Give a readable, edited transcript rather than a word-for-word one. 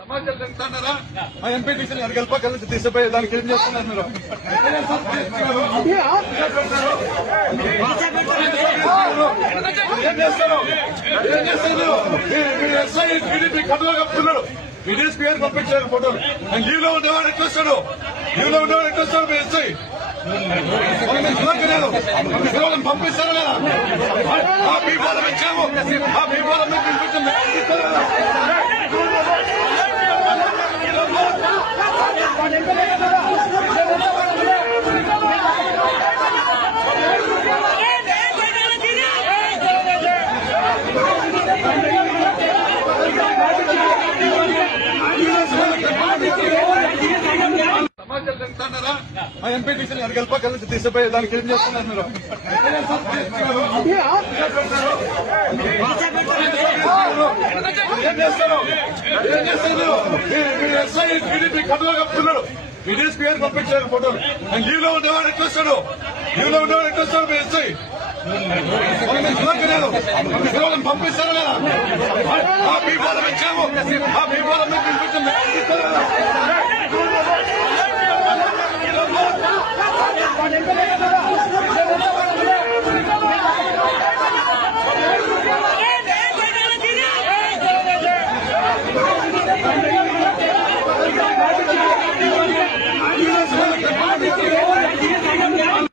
సమాచారం చెప్తున్నారా? మా ఎంపీటీసీని గెలపగలిసి తీసిపోయే దానికి ఏం చేస్తున్నారు మీరు? ఏం చేస్తారు? టీడీపీ కథలో కప్పుతున్నాడు. టీడీపీ పేరు పంపించారు ఫోటోలు. లీవ్ లో ఉండేవాడు ఎట్లా వస్తాడు? లీవ్ లో ఉండేవాడు ఎట్లా వస్తాడు? మీరు ఎస్ఐ పంపిస్తారా లేదా? ఆ బీఫారం ఇచ్చాము. ఆ బీఫారం పంపించాము. సమాచారం చెప్తున్నారా? మా ఎంపీటీసీని గెలపగలిసి తీసిపోయే దానికి ఏం చేస్తున్నారు మీరు? ఏం చేస్తారు? టీడీపీ కథలో కప్పుతున్నాడు. టీడీపీ పేరు పంపించారు ఫోటోలు. లీవ్ లో ఉండేవాడు ఎట్లా వస్తాడు? లీవ్ లో ఉండేవాడు ఎట్లా వస్తాడు? మీరు ఎస్ఐ పంపిస్తారా లేదా? ఆ బీఫారం ఇచ్చాము. ఆ బీఫారం పంపించాము.